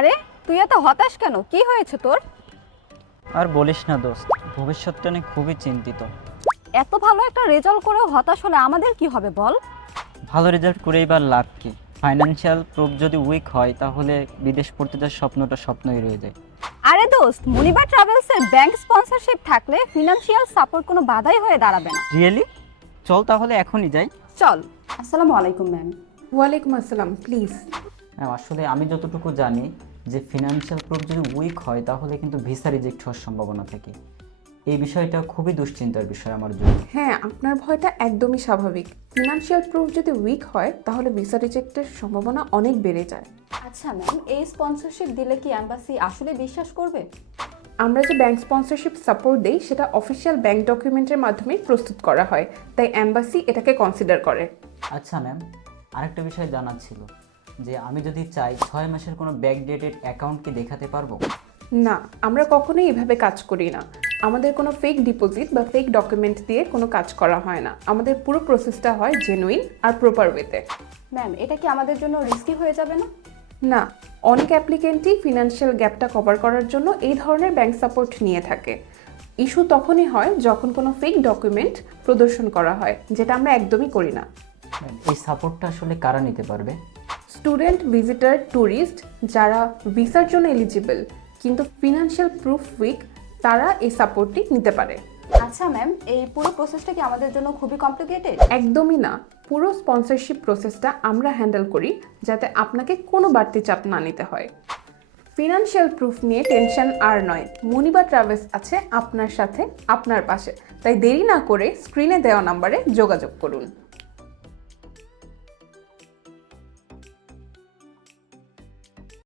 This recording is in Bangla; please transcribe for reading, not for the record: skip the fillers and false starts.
আরে তুই এত হতাশ কেন? কি হয়েছে তোর? আর বলিস না দোস্ত, ভবিষ্যৎটা নিয়ে খুবই চিন্তিত। এত ভালো একটা রেজাল্ট করেও হতাশ হলে আমাদের কি হবে বল? ভালো রেজাল্ট করেই বা লাভ কি? ফাইন্যান্সিয়াল প্রুফ যদি উইক হয় তাহলে বিদেশ পড়তে যাওয়ার স্বপ্নটা স্বপ্নই রয়ে যায়। আরে দোস্ত, মনিবা ট্রাভেলসের ব্যাংক স্পন্সরশিপ থাকলে ফিনান্সিয়াল সাপোর্ট কোনো বাধাই হয়ে দাঁড়াবে না। রিয়েলি? চল তাহলে এখনই যাই। চল। আসসালামু আলাইকুম ম্যাম। ওয়ালাইকুম আসসালাম, প্লিজ। আসলে আমি যতটুকু জানি যে ফিনান্সিয়াল প্রুফ যদি উইক হয় তাহলে কিন্তু ভিসা রিজেক্ট হওয়ার সম্ভাবনা থাকে। এই বিষয়টা খুবই দুশ্চিন্তার বিষয় আমার জন্য। হ্যাঁ, আপনার ভয়টা একদমই স্বাভাবিক। ফিনান্সিয়াল প্রুফ যদি উইক হয় তাহলে ভিসা রিজেক্টের সম্ভাবনা অনেক বেড়ে যায়। আচ্ছা ম্যাম, এই স্পন্সরশিপ দিলে কি এম্বাসি আসলে বিশ্বাস করবে? আমরা যে ব্যাংক স্পন্সরশিপ সাপোর্ট দেই সেটা অফিসিয়াল ব্যাংক ডকুমেন্টের মাধ্যমে প্রস্তুত করা হয়, তাই এম্বাসি এটাকে কনসিডার করে। আচ্ছা ম্যাম, আরেকটা বিষয় জানার ছিল যে আমি যদি চাই 6 মাসের কোনো ব্যাকডেটেড অ্যাকাউন্ট কি দেখাতে পারবো? না, আমরা কখনোই এভাবে কাজ করি না। আমাদের কোনো ফেক ডিপোজিট বা ফেক ডকুমেন্ট দিয়ে কোনো কাজ করা হয় না। আমাদের পুরো প্রসেসটা হয় জেনুইন আর প্রপার ওয়েতে। ম্যাম, এটা কি আমাদের জন্য রিস্কি হয়ে যাবে না? না, অনেক অ্যাপ্লিকেন্টই ফিনান্সিয়াল গ্যাপটা কভার করার জন্য এই ধরনের ব্যাংক সাপোর্ট নিয়ে থাকে। ইস্যু তখনই হয় যখন কোনো ফেক ডকুমেন্ট প্রদর্শন করা হয়, যেটা আমরা একদমই করি না। ম্যাম, এই সাপোর্টটা আসলে কারা নিতে পারবে? স্টুডেন্ট, ভিজিটার, ট্যুরিস্ট যারা ভিসার জন্য এলিজিবল কিন্তু ফিনান্সিয়াল প্রুফ উইক, তারা এই সাপোর্টটি নিতে পারে। আচ্ছা ম্যাম, এই পুরো প্রসেসটা কি আমাদের জন্য খুবই কমপ্লিকেটেড? একদমই না, পুরো স্পন্সরশিপ প্রসেসটা আমরা হ্যান্ডেল করি যাতে আপনাকে কোনো বাড়তি চাপ না নিতে হয়। ফিনান্সিয়াল প্রুফ নিয়ে টেনশন আর নয়, মনিবা ট্রাভেলস আছে আপনার সাথে, আপনার পাশে। তাই দেরি না করে স্ক্রিনে দেওয়া নাম্বারে যোগাযোগ করুন।